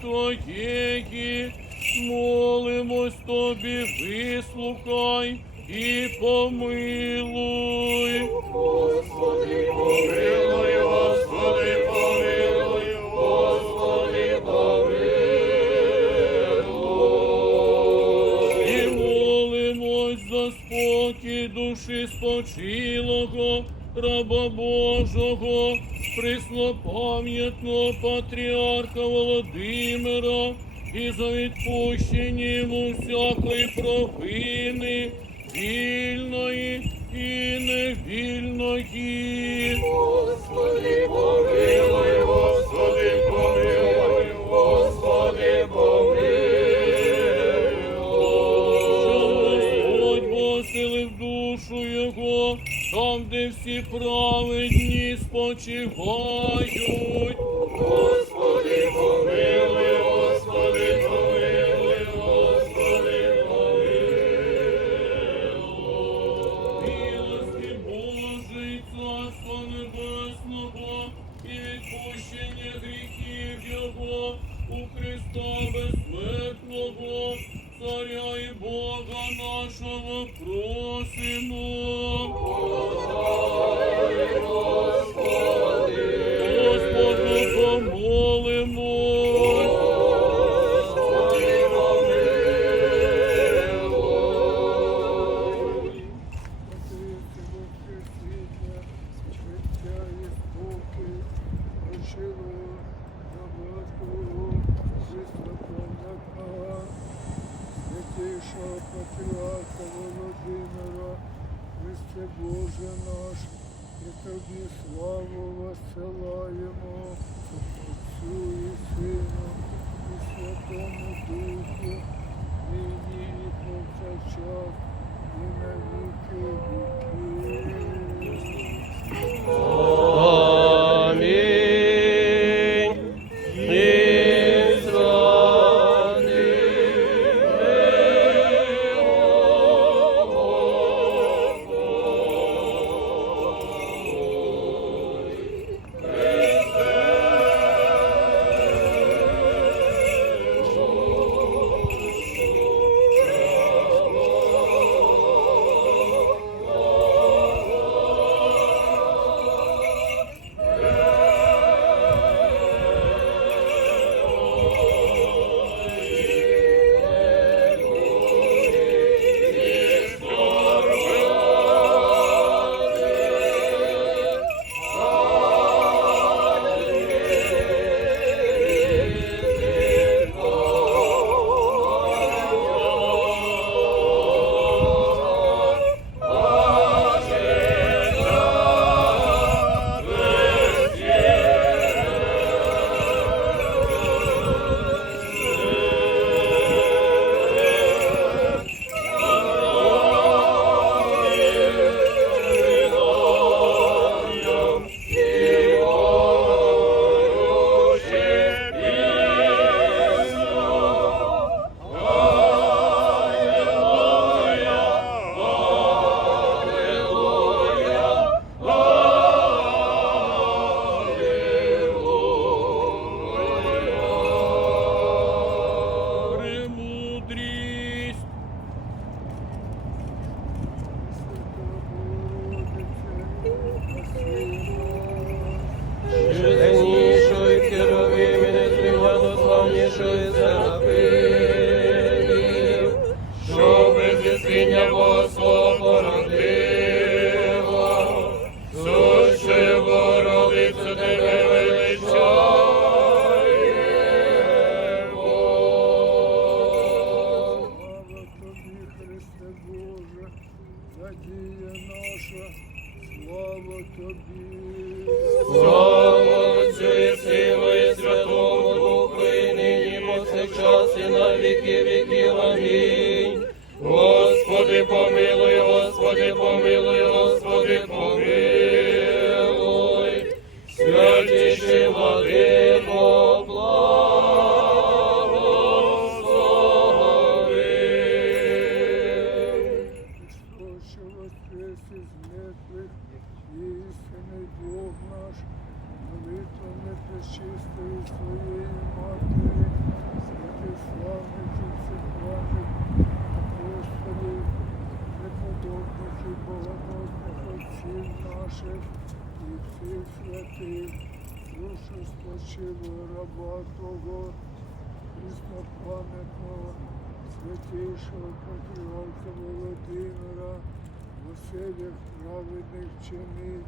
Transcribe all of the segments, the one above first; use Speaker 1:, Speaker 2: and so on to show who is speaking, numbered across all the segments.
Speaker 1: Твої, молимось Тобі, вислухай і помилуй. Господи, помилуй, Господи, помилуй, Господи, помилуй. І молимось за спокій душі спочилого, раба Божого, прислопам'ятного патріарха Володимира і за відпущенням усякої провини, вільної і невільної. Господи, помилуй, Господи, помилуй, Господи, помилуй. Там, де всі праведні спочивають. Господи, помилуй, і
Speaker 2: славу воссилаємо, Отцю і Сину, і Святому Духу, нині і повсякчас, і на віки
Speaker 3: без ясіння Бога породило, сущою Богородицю тебе величаємо.
Speaker 2: Слава тобі, Христе Боже, надія наша, слава тобі.
Speaker 3: Слава і Сину і Святому Духу, і нині, повсякчас, і на віки віків. Амінь. Господи, помилуй, Господи, помилуй, Господи, помилуй. Святіший владико,
Speaker 2: раба Твого, Христопам'ятного, святейшого патріарха Володимира, Василя праведних чинить,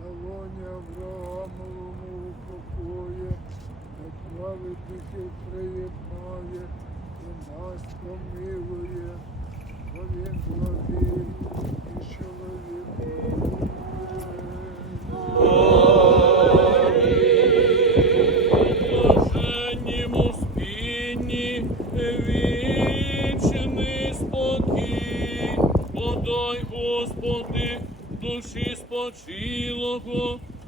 Speaker 2: на лоні Авраамовому упокоє, на праведників приєднає, і нас помилує, бо він благий і чоловік.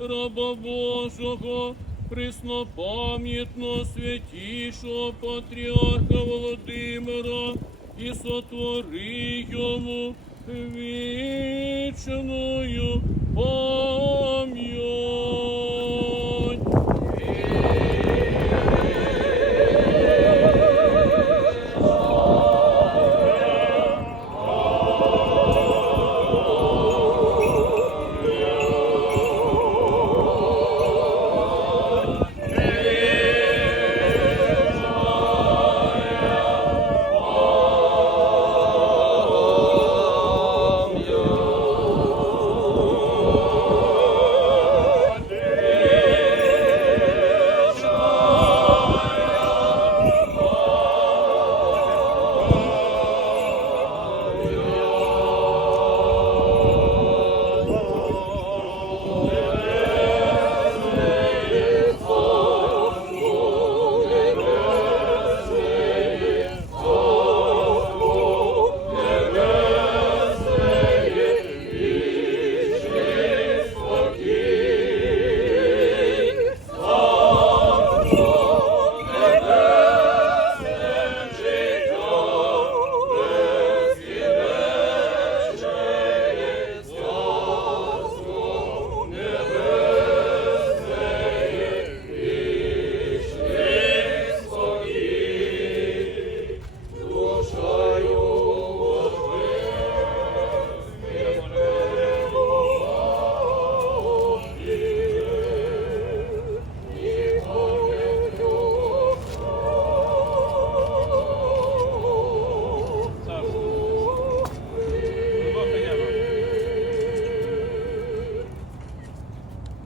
Speaker 1: Раба Божого, преснопам'ятно святішого патріарха Володимира і сотвори йому вічною пам'ять.